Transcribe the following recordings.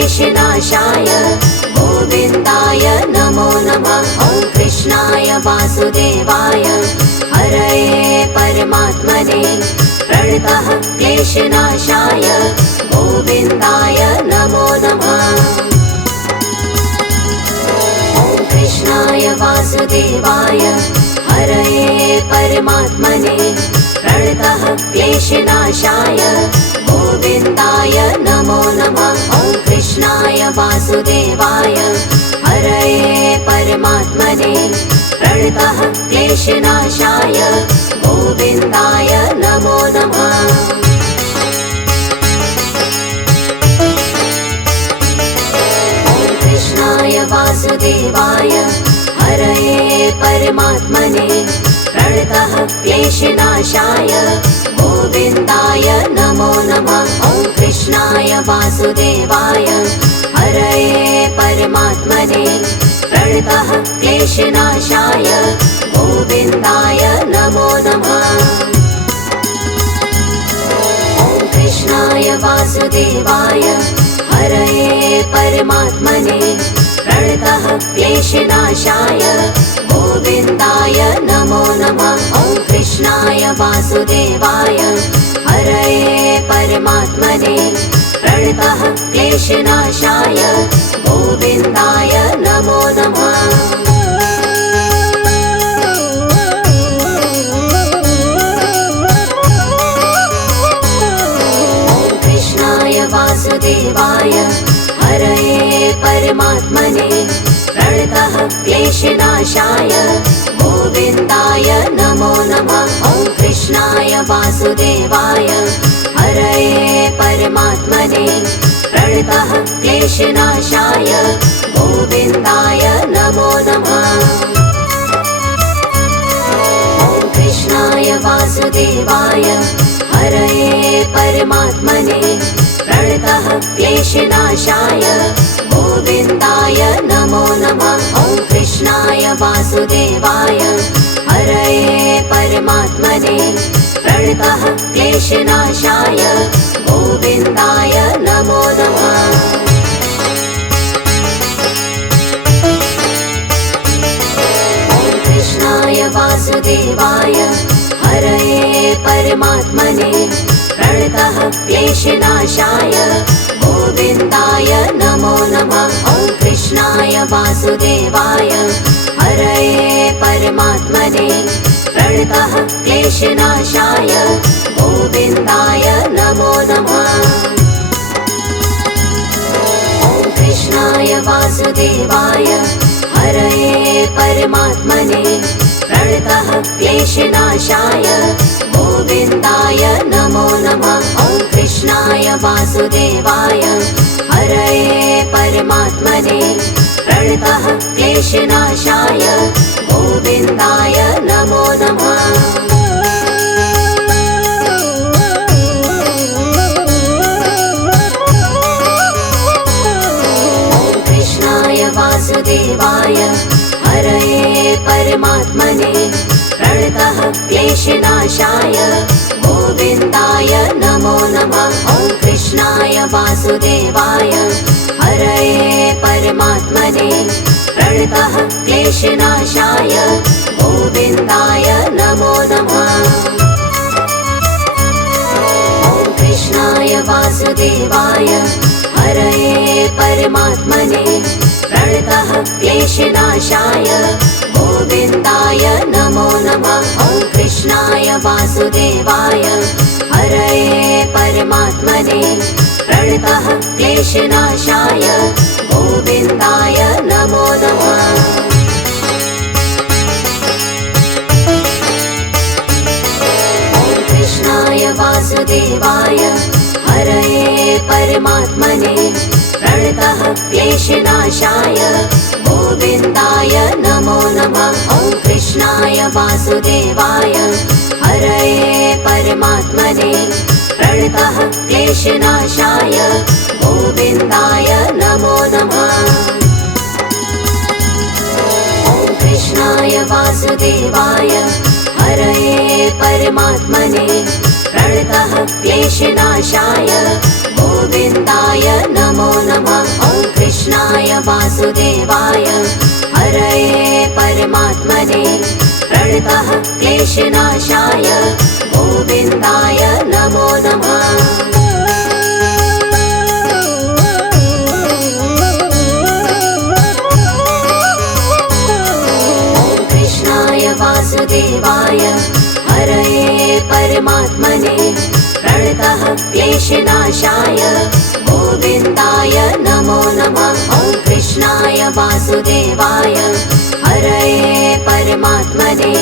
क्लेशनाशाय गोविन्दाय नमो नमः। ॐ कृष्णाय वासुदेवाय हरये परमात्मने प्रणतः क्लेशनाशाय गोविन्दाय नमो नमः। ॐ कृष्णाय वासुदेवाय हरये परमात्मने प्रणतः क्लेशनाशाय गोविन्दाय नमो नमः। ॐ कृष्णाय वासुदेवाय हरये परमात्मने प्रणतः क्लेशनाशाय गोविन्दाय नमो नमः। ॐ कृष्णाय वासुदेवाय हरये परमात्मने प्रणतः क्लेशनाशाय गोविन्दाय नमो नमः। ॐ कृष्णाय वासुदेवाय हरये परमात्मने प्रणतः क्लेशनाशाय गोविन्दाय नमो नमः। ॐ कृष्णाय वासुदेवाय हरये परमात्मने प्रणतः क्लेशनाशाय गोविन्दाय नमो नमः। ॐ कृष्णाय वासुदेवाय हरये परमात्मने प्रणतः क्लेशनाशाय गोविन्दाय नमो नमः। ॐ कृष्णाय वासुदेवाय हरये परमात्मने प्रणतः क्लेशनाशाय गोविन्दाय नमो नमः। ॐ कृष्णाय वासुदेवाय हरये परमात्मने प्रणतः क्लेशनाशाय गोविन्दाय नमो नमः। ॐ कृष्णाय वासुदेवाय हरये परमात्मने प्रणतः क्लेशनाशाय गोविन्दाय नमो नमः। ॐ कृष्णाय वासुदेवाय हरये परमात्मने प्रणतः क्लेशनाशाय गोविन्दाय नमो नमः। ॐ कृष्णाय वासुदेवाय हरये परमात्मने प्रणतः क्लेशनाशाय गोविन्दाय नमो नमः। ॐ कृष्णाय वासुदेवाय हरये परमात्मने प्रणतः क्लेशनाशाय गोविन्दाय नमो नमः। ॐ कृष्णाय वासुदेवाय हरये परमात्मने प्रणतः क्लेशनाशाय गोविन्दाय नमो नमः। ॐ कृष्णाय वासुदेवाय हरये परमात्मने प्रणतः क्लेशनाशाय गोविन्दाय नमो नमः। ॐ कृष्णाय वासुदेवाय हरये परमात्मने प्रणतः क्लेशनाशाय गोविन्दाय नमो नमः। ॐ कृष्णाय वासुदेवाय हरये परमात्मने प्रणतः क्लेशनाशाय गोविन्दाय नमो नमः। ॐ कृष्णाय वासुदेवाय हरये परमात्मने प्रणतः क्लेशनाशाय गोविन्दाय नमो नमः। ॐ कृष्णाय वासुदेवाय हरये परमात्मने प्रणतः क्लेशनाशाय गोविन्दाय नमो नमः। ॐ कृष्णाय वासुदेवाय हरये परमात्मने प्रणतः क्लेशनाशाय गोविन्दाय नमो नमः। ॐ कृष्णाय वासुदेवाय हरये परमात्मने प्रणतः क्लेशनाशाय गोविन्दाय नमो नमः। ॐ कृष्णाय वासुदेवाय हरये परमात्मने प्रणतः क्लेशनाशाय गोविन्दाय नमो नमः। वासुदेवाय हरये परमात्मने प्रणतः क्लेशनाशाय गोविन्दाय नमो नमः। वासुदेवाय हरये परमात्मने प्रणतः क्लेशनाशाय गोविन्दाय नमो नमः। ॐ कृष्णाय वासुदेवाय हरये परमात्मने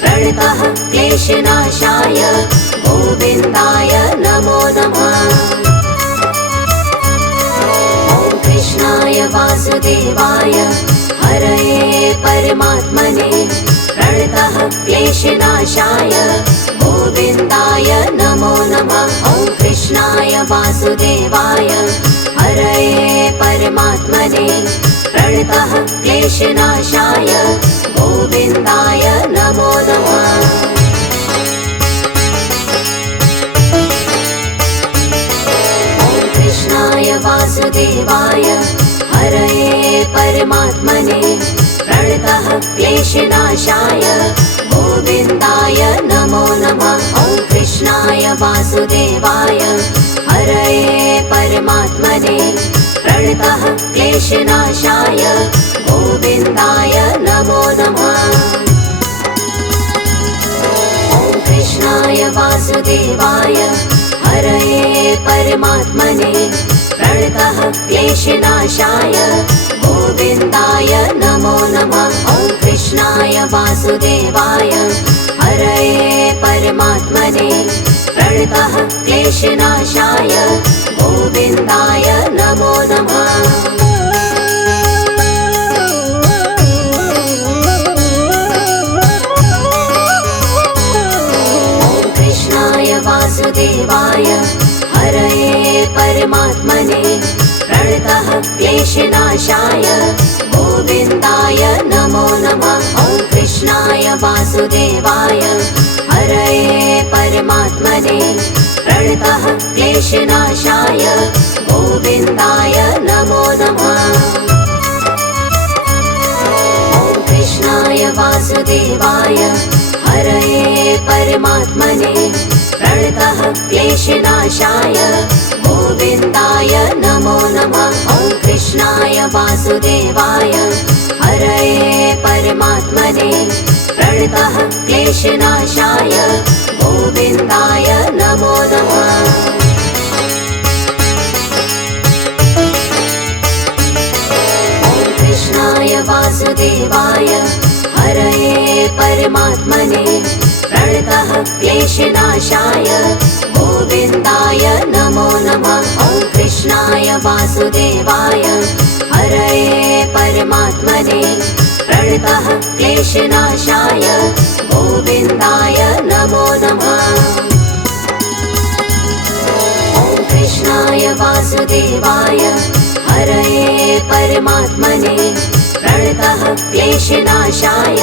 प्रणतः क्लेशनाशाय गोविन्दाय नमो नमः। ॐ कृष्णाय वासुदेवाय हरये परमात्मने प्रणतः क्लेशनाशाय गोविन्दाय नमो नमः। ॐ कृष्णाय वासुदेवाय हरये परमात्मने प्रणतः क्लेशनाशाय गोविन्दाय नमो नमः। ॐ कृष्णाय वासुदेवाय हरये परमात्मने प्रणतः क्लेशनाशाय गोविन्दाय नमो नमः। ॐ कृष्णाय वासुदेवाय हरये परमात्मने प्रणतः क्लेशनाशाय गोविन्दाय नमो नमः। ॐ कृष्णाय वासुदेवाय हरये परमात्मने प्रणतः क्लेशनाशाय गोविन्दाय नमो नमः। ॐ कृष्णाय वासुदेवाय हरये परमात्मने प्रणतः क्लेशनाशाय गोविन्दाय नमो नमः। ॐ कृष्णाय वासुदेवाय हरये परमात्मने प्रणतः क्लेशनाशाय गोविन्दाय नमो नमः। ॐ कृष्णाय वासुदेवाय हरये परमात्मने प्रणतः क्लेशनाशाय गोविन्दाय नमो नमः। ॐ कृष्णाय वासुदेवाय हरये परमात्मने प्रणतः क्लेशनाशाय गोविन्दाय नमो नमः। ॐ कृष्णाय वासुदेवाय हरये परमात्मने प्रणतः क्लेशनाशाय गोविन्दाय नमो नमः। ॐ कृष्णाय वासुदेवाय हरये परमात्मने प्रणतः क्लेशनाशाय गोविन्दाय नमो नमः। ॐ कृष्णाय वासुदेवाय हरये परमात्मने प्रणतः क्लेशनाशाय गोविन्दाय नमो नमः। ॐ कृष्णाय वासुदेवाय हरये परमात्मने प्रणतः क्लेशनाशाय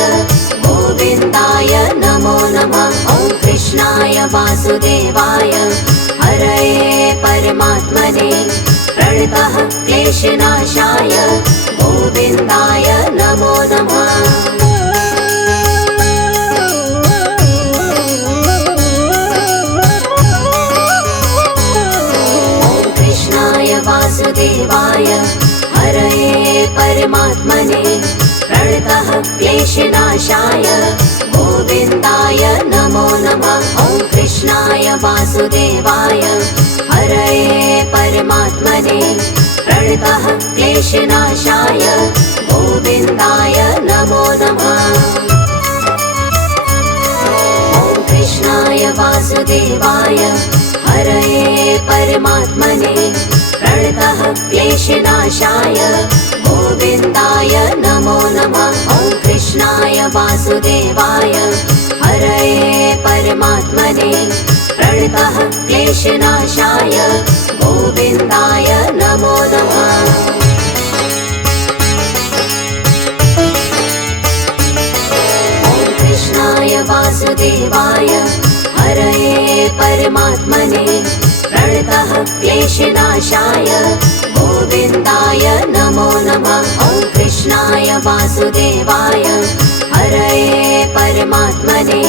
गोविन्दाय नमो नमः। ॐ कृष्णाय वासुदेवाय हरये परमात्मने प्रणतः क्लेशनाशाय गोविन्दाय नमो नमः। ॐ कृष्णाय वासुदेवाय हरये परमात्मने प्रणतः क्लेशनाशाय गोविन्दाय नमो नमः। ॐ कृष्णाय वासुदेवाय हरये परमात्मने प्रणतः क्लेशनाशाय गोविन्दाय नमो नमः। ॐ कृष्णाय वासुदेवाय हरये परमात्मने प्रणतः क्लेशनाशाय गोविन्दाय नमो नमः। ॐ कृष्णाय वासुदेवाय हरये परमात्मने प्रणतः क्लेशनाशाय गोविन्दाय नमो नमः। ॐ कृष्णाय वासुदेवाय हरये परमात्मने प्रणतः क्लेशनाशाय गोविन्दाय नमो नमः। ॐ वासुदेवाय हरये परमात्मने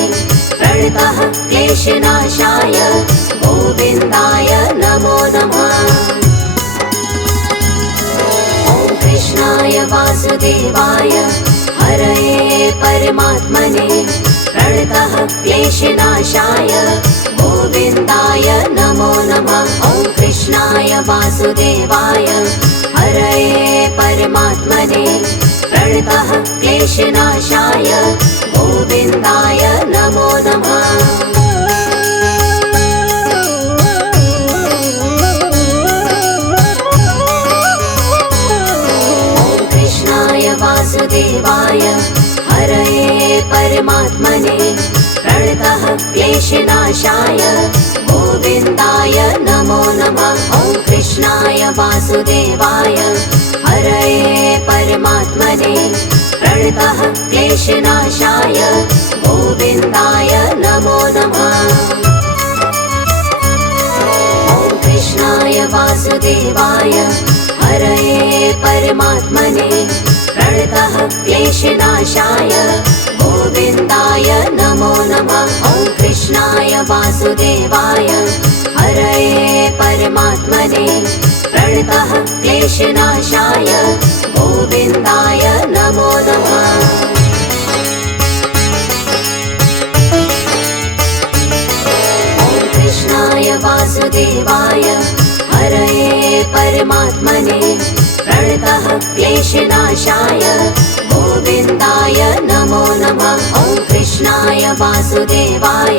प्रणतः क्लेशनाशाय गोविन्दाय नमो नमः। ॐ कृष्णाय वासुदेवाय हरये परमात्मने प्रणतः क्लेशनाशाय गोविन्दाय नमो नमः। ॐ कृष्णाय वासुदेवाय हरये परमात्मने प्रणतः क्लेशनाशाय गोविन्दाय नमो नमः। ॐ कृष्णाय वासुदेवाय हरये परमात्मने प्रणतः क्लेशनाशाय गोविन्दाय नमो नमः। ॐ कृष्णाय वासुदेवाय हरये परमात्मने प्रणतः क्लेशनाशाय गोविन्दाय नमो नमः। ॐ कृष्णाय वासुदेवाय हरये परमात्मने प्रणतः क्लेशनाशाय गोविन्दाय नमो नमः। ॐ कृष्णाय वासुदेवाय हरये परमात्मने प्रणतः क्लेशनाशाय गोविन्दाय नमो नमः। ॐ कृष्णाय वासुदेवाय हरये परमात्मने प्रणतः क्लेशनाशाय गोविन्दाय नमो नमः। ॐ कृष्णाय वासुदेवाय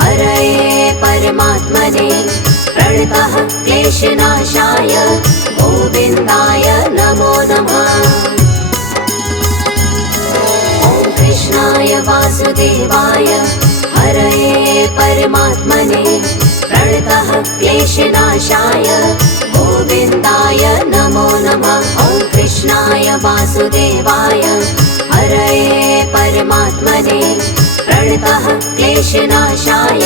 हरये परमात्मने प्रणतः क्लेशनाशाय गोविन्दाय नमो नमः। ॐ कृष्णाय वासुदेवाय हरये परमात्मने प्रणतः क्लेशनाशाय गोविन्दाय नमो नमः। ॐ कृष्णाय वासुदेवाय हरये परमात्मने प्रणतः क्लेशनाशाय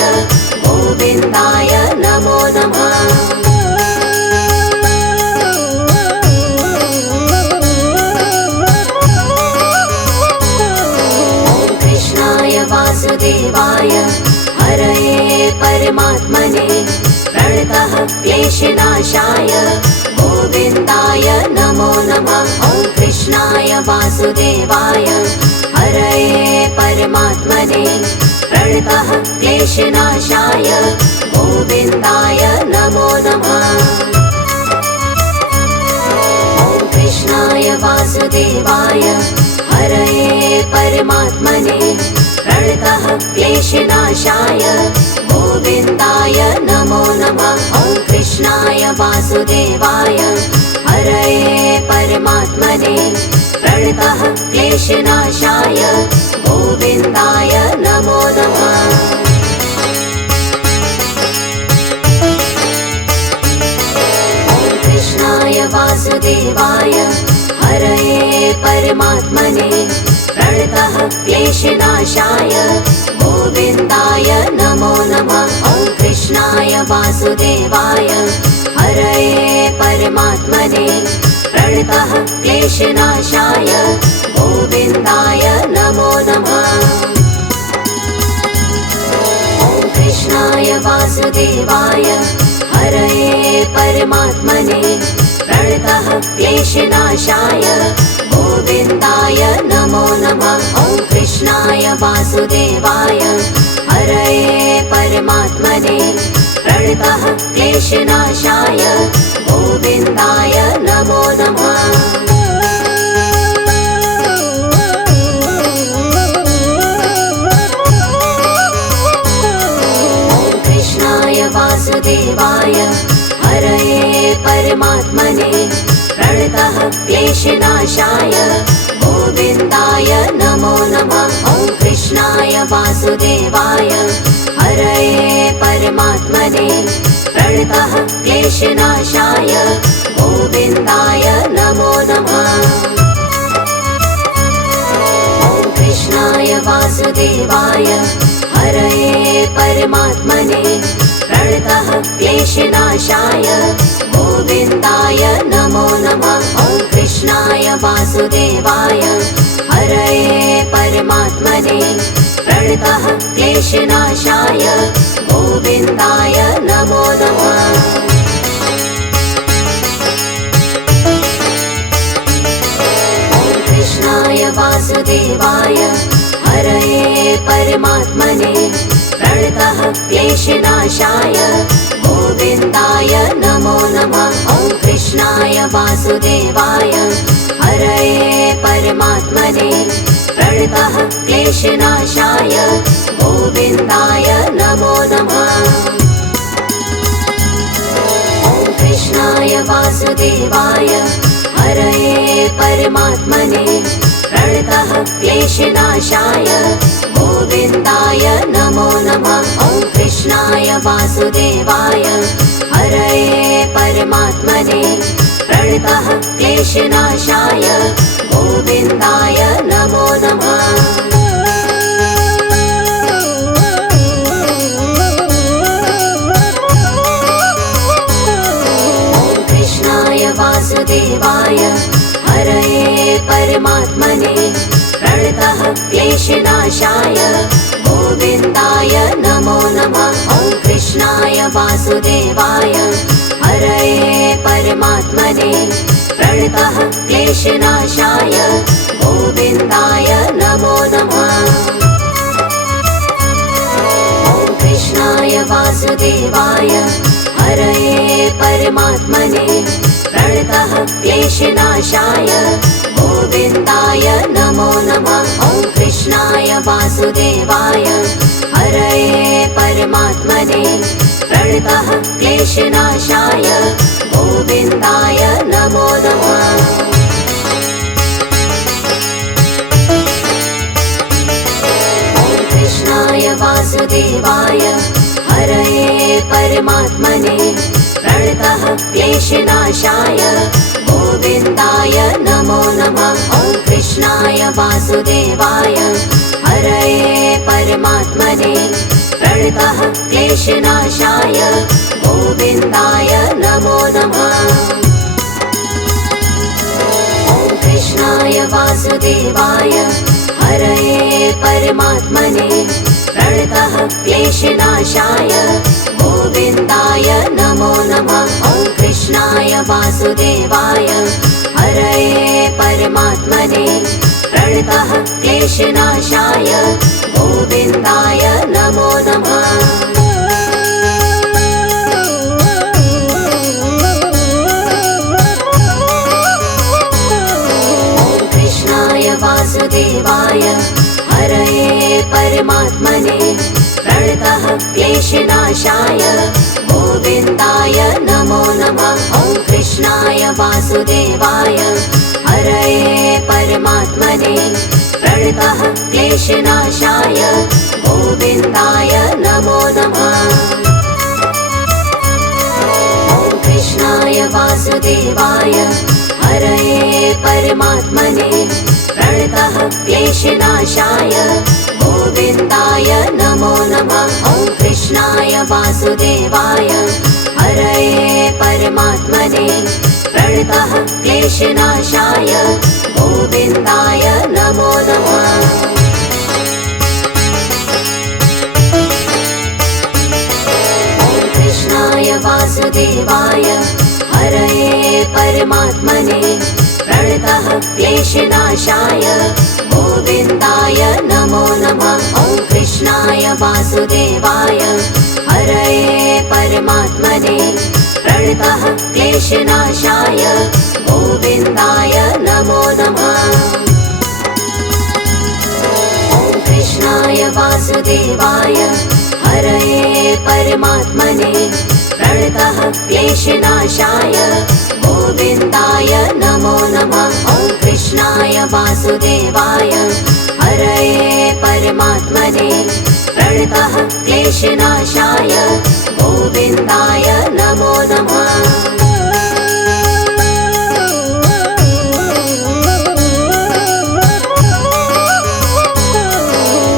गोविन्दाय नमो नमः। ॐ कृष्णाय वासुदेवाय हरये परमात्मने प्रणतः क्लेशनाशाय गोविन्दाय नमो नमः। ॐ कृष्णाय वासुदेवाय हरये परमात्मने प्रणतः क्लेशनाशाय गोविन्दाय नमो नमः। ॐ कृष्णाय वासुदेवाय हरये परमात्मने प्रणतः क्लेशनाशाय गोविन्दाय नमो नमः। ॐ कृष्णाय वासुदेवाय हरये परमात्मने प्रणतः क्लेशनाशाय गोविन्दाय नमो नमः। ॐ कृष्णाय वासुदेवाय हरये परमात्मने प्रणतः क्लेशनाशाय गोविन्दाय नमो नमः। ॐ कृष्णाय वासुदेवाय हरये परमात्मने प्रणतः क्लेशनाशाय गोविन्दाय नमो नमः। ॐ कृष्णाय वासुदेवाय हरये परमात्मने प्रणतः क्लेशनाशाय गोविन्दाय नमो नमः। ॐ कृष्णाय वासुदेवाय हरये परमात्मने प्रणतः क्लेशनाशाय गोविन्दाय नमो नमः। ॐ कृष्णाय वासुदेवाय हरये परमात्मने प्रणतः क्लेशनाशाय गोविन्दाय नमो नमः। ॐ कृष्णाय वासुदेवाय हरये परमात्मने प्रणतः क्लेशनाशाय गोविन्दाय नमो नमः। ॐ कृष्णाय वासुदेवाय हरये परमात्मने प्रणतः क्लेशनाशाय गोविन्दाय नमो नमः। ॐ कृष्णाय वासुदेवाय वासुदेवाय हरये परमात्मने प्रणतः क्लेशनाशाय गोविन्दाय नमो नमः। कृष्णाय वासुदेवाय हरये परमात्मने प्रणतः क्लेशनाशाय गोविन्दाय नमो नमः। ॐ कृष्णाय वासुदेवाय हरये परमात्मने प्रणतः क्लेशनाशाय गोविन्दाय नमो नमः। ॐ कृष्णाय वासुदेवाय हरये परमात्मने प्रणतः क्लेशनाशाय गोविन्दाय नमो नमः। ॐ कृष्णाय वासुदेवाय हरये परमात्मने प्रणतः क्लेशनाशाय गोविन्दाय नमो नमः। वासुदेवाय हरये परमात्मने प्रणतः क्लेशनाशाय गोविन्दाय नमो नमः। ॐ कृष्णाय वासुदेवाय हरये परमात्मने प्रणतः क्लेशनाशाय गोविन्दाय नमो नमः। ॐ कृष्णाय वासुदेवाय हरये परमात्मने प्रणतः क्लेशनाशाय गोविन्दाय नमो नमः। ॐ कृष्णाय वासुदेवाय हरये परमात्मने प्रणतः क्लेशनाशाय गोविन्दाय नमो नमः। ॐ कृष्णाय वासुदेवाय हरये परमात्मने प्रणतः क्लेशनाशाय गोविन्दाय नमो नमः। ॐ कृष्णाय वासुदेवाय हरये परमात्मने प्रणतः क्लेशनाशाय गोविन्दाय नमो नमः। ॐ कृष्णाय वासुदेवाय हरये परमात्मने प्रणतः क्लेशनाशाय गोविन्दाय नमो नमः। ॐ कृष्णाय वासुदेवाय हरये परमात्मने प्रणतः क्लेशनाशाय गोविन्दाय नमो नमः। ॐ कृष्णाय वासुदेवाय हरये परमात्मने प्रणतः क्लेशनाशाय गोविन्दाय नमो नमः। ॐ कृष्णाय वासुदेवाय हरये परमात्मने प्रणतः क्लेशनाशाय गोविन्दाय नमो नमः। ॐ कृष्णाय वासुदेवाय हरये परमात्मने प्रणतः क्लेशनाशाय गोविन्दाय नमो नमः। ॐ कृष्णाय वासुदेवाय हरये परमात्मने प्रणतः क्लेशनाशाय गोविन्दाय नमो नमः। ॐ कृष्णाय वासुदेवाय हरये परमात्मने प्रणतः क्लेशनाशाय गोविन्दाय नमो नमः। ॐ कृष्णाय वासुदेवाय हरये परमात्मने प्रणतः क्लेशनाशाय गोविन्दाय नमो नमः। ॐ कृष्णाय वासुदेवाय हरये परमात्मने प्रणतः क्लेशनाशाय गोविन्दाय नमो नमः। ॐ कृष्णाय वासुदेवाय हरये परमात्मने प्रणतः क्लेशनाशाय गोविन्दाय नमो नमः।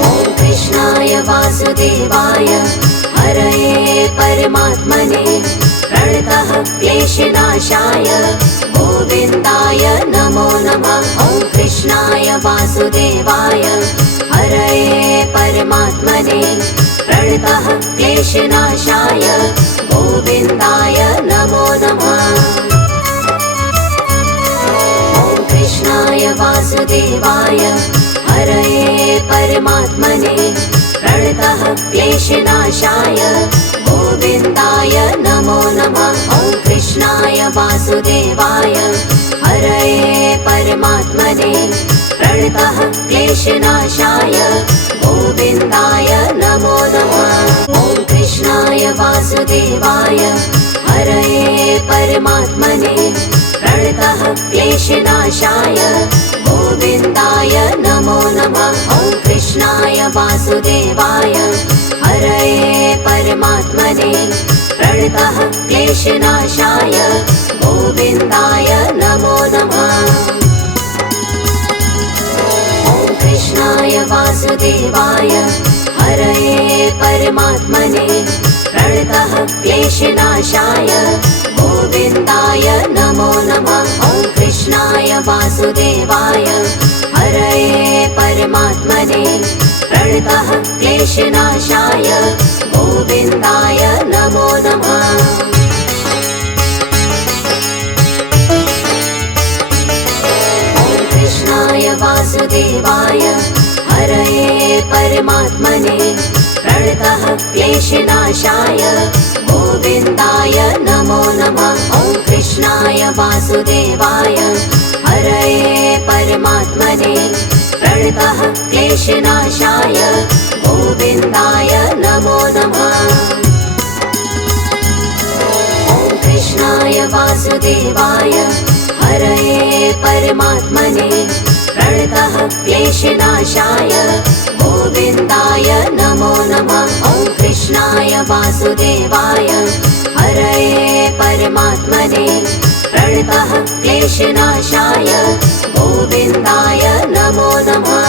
ॐ कृष्णाय वासुदेवाय हरये परमात्मने प्रणतः क्लेशनाशाय गोविन्दाय नमो नमः। ॐ कृष्णाय वासुदेवाय हरये परमात्मने प्रणतः क्लेशनाशाय गोविन्दाय नमो नमः। ॐ कृष्णाय वासुदेवाय हरये परमात्मने प्रणतः क्लेशनाशाय गोविन्दाय नमो नमः। ॐ कृष्णाय वासुदेवाय हरये परमात्मने प्रणतः क्लेशनाशाय गोविन्दाय नमो नमः। ॐ कृष्णाय वासुदेवाय हरये परमात्मने प्रणतः क्लेशनाशाय गोविन्दाय नमो नमः। ॐ कृष्णाय वासुदेवाय हरये परमात्मने प्रणतः क्लेशनाशाय गोविन्दाय नमो नमः। ॐ कृष्णाय वासुदेवाय हरये परमात्मने प्रणतः क्लेशनाशाय गोविन्दाय नमो नमः। ॐ कृष्णाय वासुदेवाय हरये परमात्मने प्रणतः क्लेशनाशाय गोविन्दाय नमो नमः। ॐ कृष्णाय वासुदेवाय हरये परमात्मने प्रणतः क्लेशनाशाय गोविन्दाय नमो नमः। ॐ कृष्णाय वासुदेवाय हरये परमात्मने प्रणतः क्लेशनाशाय गोविन्दाय नमो नमः। ॐ कृष्णाय वासुदेवाय हरये परमात्मने प्रणतः क्लेशनाशाय गोविन्दाय नमो नमः। ॐ कृष्णाय वासुदेवाय हरये परमात्मने प्रणतः क्लेशनाशाय गोविन्दाय नमो नमः।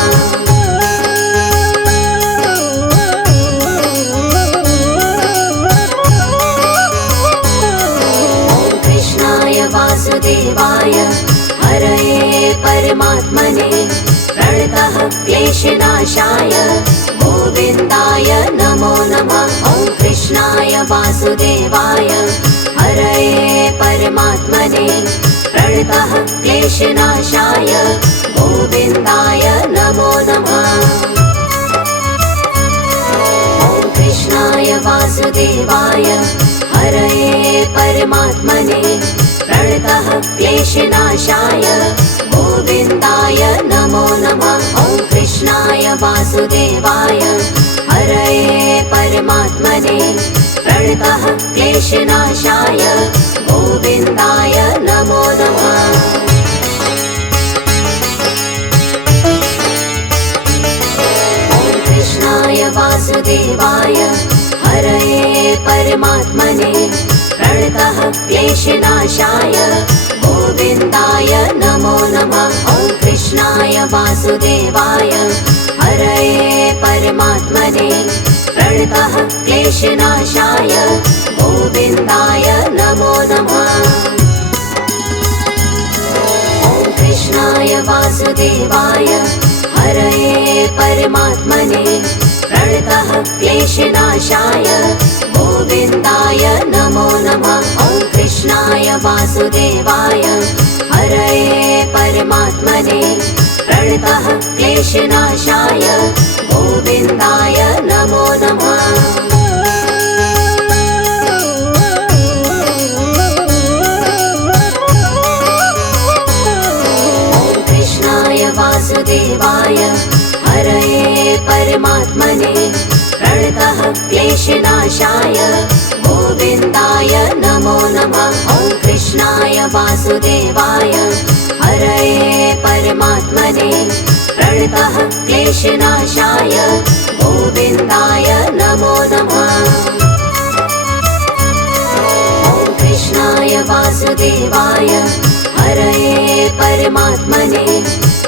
ॐ कृष्णाय वासुदेवाय हरये परमात्मने प्रणतः क्लेशनाशाय गोविन्दाय नमो नमः। ॐ कृष्णाय वासुदेवाय हरये परमात्मने प्रणतः क्लेशनाशाय गोविन्दाय नमो नमः। ॐ कृष्णाय वासुदेवाय हरये परमात्मने प्रणतः क्लेशनाशाय गोविन्दाय नमो नमः। ॐ कृष्णाय वासुदेवाय हरये परमात्मने प्रणतः क्लेशनाशाय गोविन्दाय नमो नमः। ॐ कृष्णाय वासुदेवाय हरये परमात्मने प्रणतः क्लेशनाशाय गोविन्दाय नमो नमः। ॐ कृष्णाय वासुदेवाय हरये परमात्मने प्रणतः क्लेशनाशाय गोविन्दाय नमो नमः। ॐ कृष्णाय वासुदेवाय हरये परमात्मने प्रणतः क्लेशनाशाय गोविन्दाय नमो नमः। ॐ कृष्णाय वासुदेवाय हरये परमात्मने प्रणतः क्लेशनाशाय गोविन्दाय नमो नमः। ॐ कृष्णाय वासुदेवाय हरये परमात्मने प्रणतः क्लेशनाशाय गोविन्दाय नमो नमः। ॐ कृष्णाय वासुदेवाय हरये परमात्मने प्रणतः क्लेशनाशाय गोविन्दाय नमो नमः। ॐ कृष्णाय वासुदेवाय हरये परमात्मने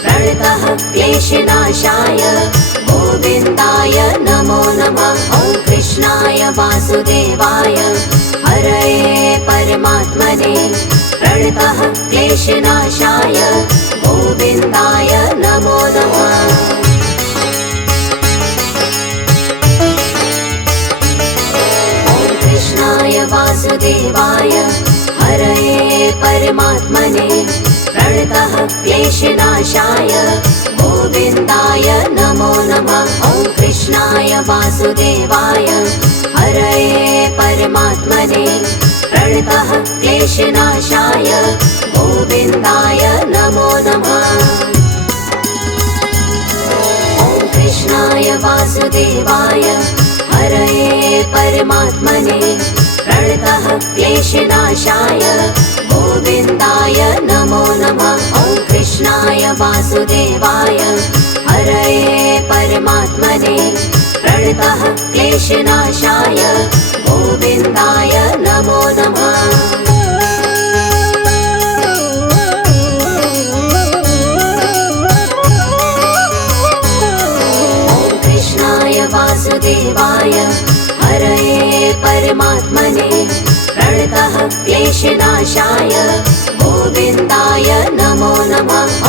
प्रणतः क्लेशनाशाय गोविन्दाय नमो नमः। ॐ कृष्णाय वासुदेवाय हरये परमात्मने प्रणतः क्लेशनाशाय गोविन्दाय नमो नमः। ॐ कृष्णाय वासुदेवाय हरये परमात्मने प्रणतः क्लेशनाशाय गोविन्दाय नमो नमः। ॐ कृष्णाय वासुदेवाय हरये परमात्मने प्रणतः क्लेशनाशाय गोविन्दाय नमो नमः। ॐ कृष्णाय वासुदेवाय हरये परमात्मने प्रणतः क्लेशनाशाय गोविन्दाय नमो नमः। ॐ कृष्णाय वासुदेवाय हरये परमात्मने प्रणतः क्लेशनाशाय गोविन्दाय नमो नमः। वासुदेवाय हरये परमात्मने प्रणतः क्लेशनाशाय गोविन्दाय नमो नमः।